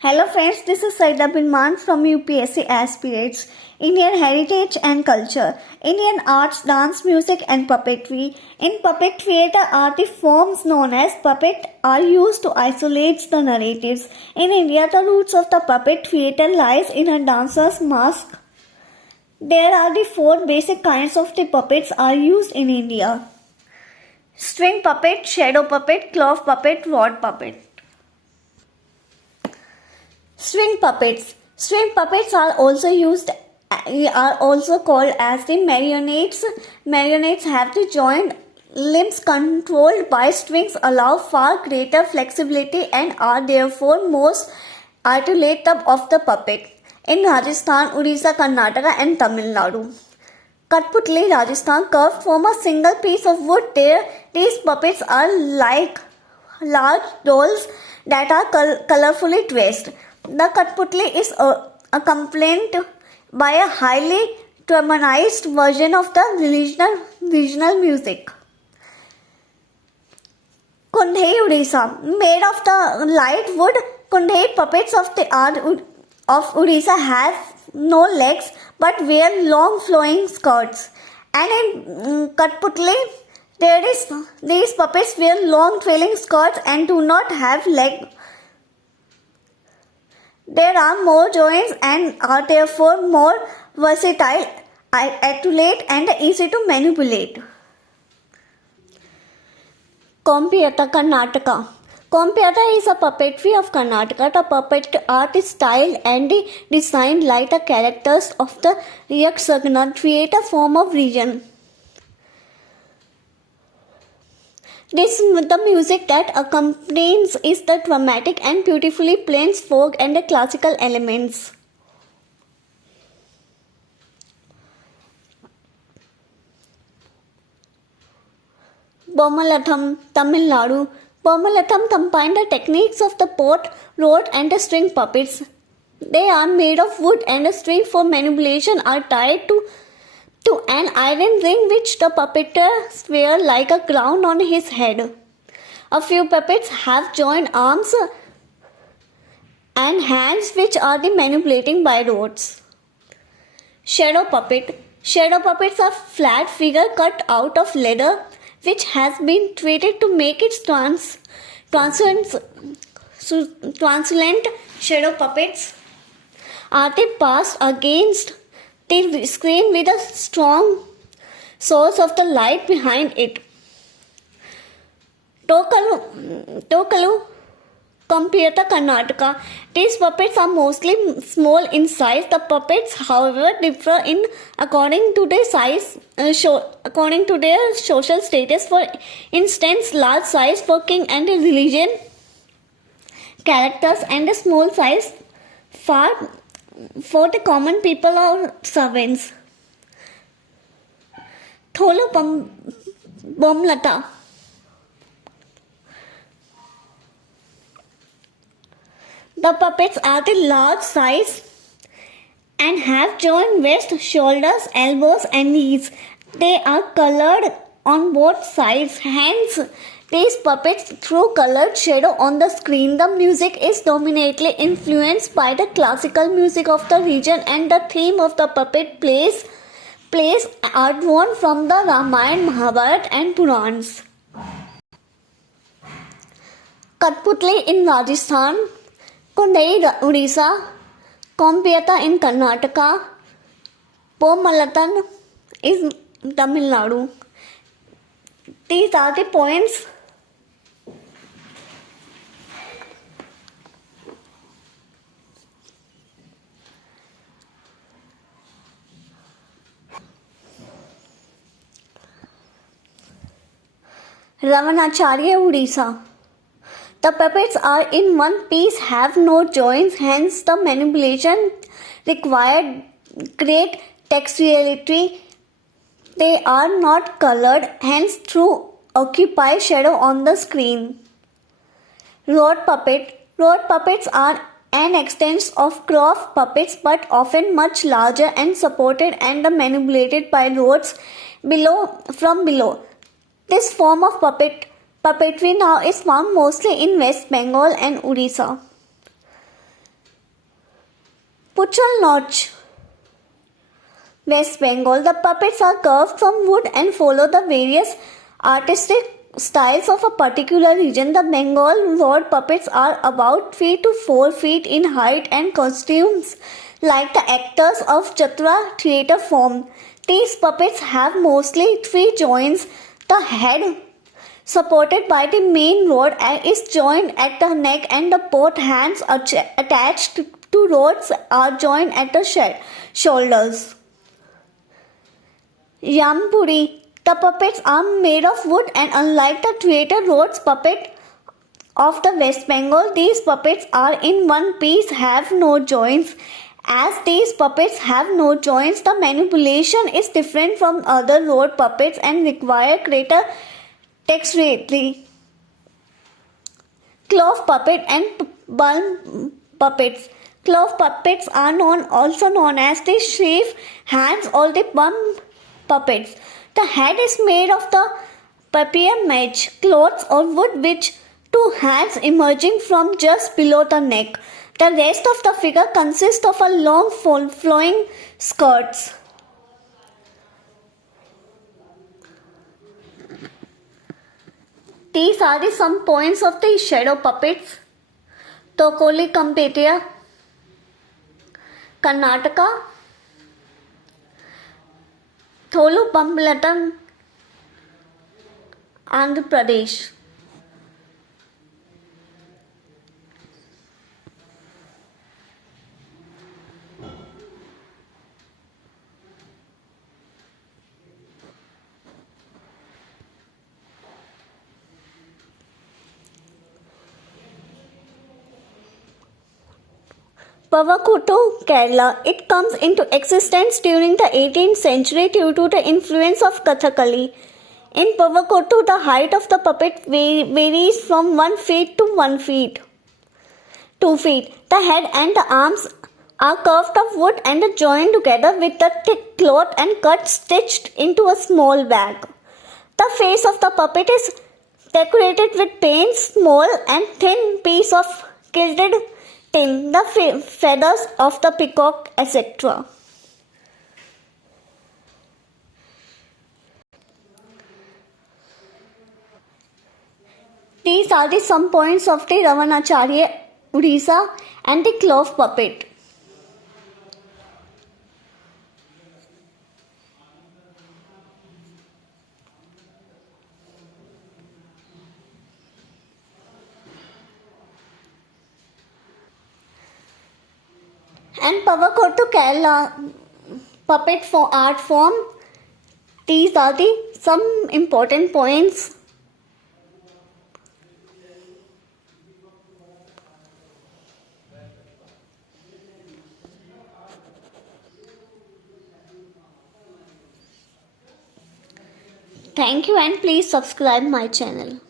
Hello friends, this is Saida Binman from UPSC Aspirates. Indian Heritage and Culture. Indian arts, dance, music and puppetry. In puppet theatre, are the forms known as puppet are used to isolate the narratives. In India, the roots of the puppet theatre lies in a dancer's mask. There are the four basic kinds of the puppets are used in India. String puppet, shadow puppet, cloth puppet, rod puppet. String puppets. String puppets are also called as the marionettes. Marionettes have the joint limbs controlled by strings, allow far greater flexibility and are therefore most articulate of the puppet. In Rajasthan, Odisha, Karnataka and Tamil Nadu. Katputli, Rajasthan, carved from a single piece of wood. These puppets are like large dolls that are colorfully dressed. The Katputli is accompanied by a highly dramatized version of the regional music. Kundhei, Odisha. Made of the light wood, Kundhei puppets of the art of Odisha have no legs but wear long flowing skirts. And in Katputli, these puppets wear long trailing skirts and do not have legs. There are more joints and are therefore more versatile, articulate and easy to manipulate. Kompiyata, Karnataka. Kompiyata is a puppetry of Karnataka. The puppet art is styled and designed like the characters of the Yakshagana theatre form of region. The music that accompanies is the dramatic and beautifully blends folk and the classical elements. Bomalatham, Tamil Nadu. Bomalatham combine the techniques of the pot, rod and the string puppets. They are made of wood and the string for manipulation are tied to an iron ring which the puppeteer wears like a crown on his head. A few puppets have joined arms and hands which are the manipulating by rods. Shadow puppet. Shadow puppets are flat figure cut out of leather which has been treated to make it translucent. Shadow puppets are they passed against the screen with a strong source of the light behind it. Tokalu, Kompiyata, Karnataka. These puppets are mostly small in size. The puppets, however, differ according to their size, according to their social status. For instance, large size for king and religion characters, and a small size for the common people or servants. Tholu Bomlata. The puppets are the large size and have joined waist, shoulders, elbows and knees. They are colored on both sides. Hence, these puppets throw colored shadow on the screen. The music is dominantly influenced by the classical music of the region and the theme of the puppet plays are drawn from the Ramayana, Mahabharata and Purans. Katputli in Rajasthan, Kundhei, Odisha, Kompiyata in Karnataka, Bomalatham is Tamil Nadu. These are the poems. Ravanacharya, Odisha. The puppets are in one piece, have no joints, hence the manipulation required great dexterity. They are not colored, hence through occupy shadow on the screen. Rod puppet. Rod puppets are an extension of cloth puppets but often much larger and supported and manipulated by rods from below. This form of puppetry now is found mostly in West Bengal and Odisha. Puchal Notch, West Bengal. The puppets are carved from wood and follow the various artistic styles of a particular region. The Bengal rod puppets are about 3 to 4 feet in height and costumes like the actors of Chatra theatre form. These puppets have mostly 3 joints. The head, supported by the main rod, is joined at the neck, and the both hands attached to rods are joined at the shoulders. Yampuri. The puppets are made of wood, and unlike the theatre rods puppet of the West Bengal, these puppets are in one piece, have no joints. As these puppets have no joints, the manipulation is different from other rod puppets and require greater dexterity. Cloth puppet and bum puppets. Cloth puppets are also known as the sheaf hands or the bum puppets. The head is made of the papier-mâché cloth or wood with 2 hands emerging from just below the neck. The rest of the figure consists of a long flowing skirts. These are some points of the shadow puppets. Tokoli Kampetia, Karnataka. Tholu Pampalatam, Andhra Pradesh. Pavakuttu, Kerala. It comes into existence during the 18th century due to the influence of Kathakali. In Pavakuttu, the height of the puppet varies from 1 feet to 1 feet. 2 feet. The head and the arms are carved of wood and joined together with the thick cloth and stitched into a small bag. The face of the puppet is decorated with paints, small and thin piece of gilded tin, the feathers of the peacock, etc. These are some points of the Ravanacharya, Odisha and the cloth puppet. And Pavakuttu, Kerala puppet art form. These are some important points. Thank you, and please subscribe my channel.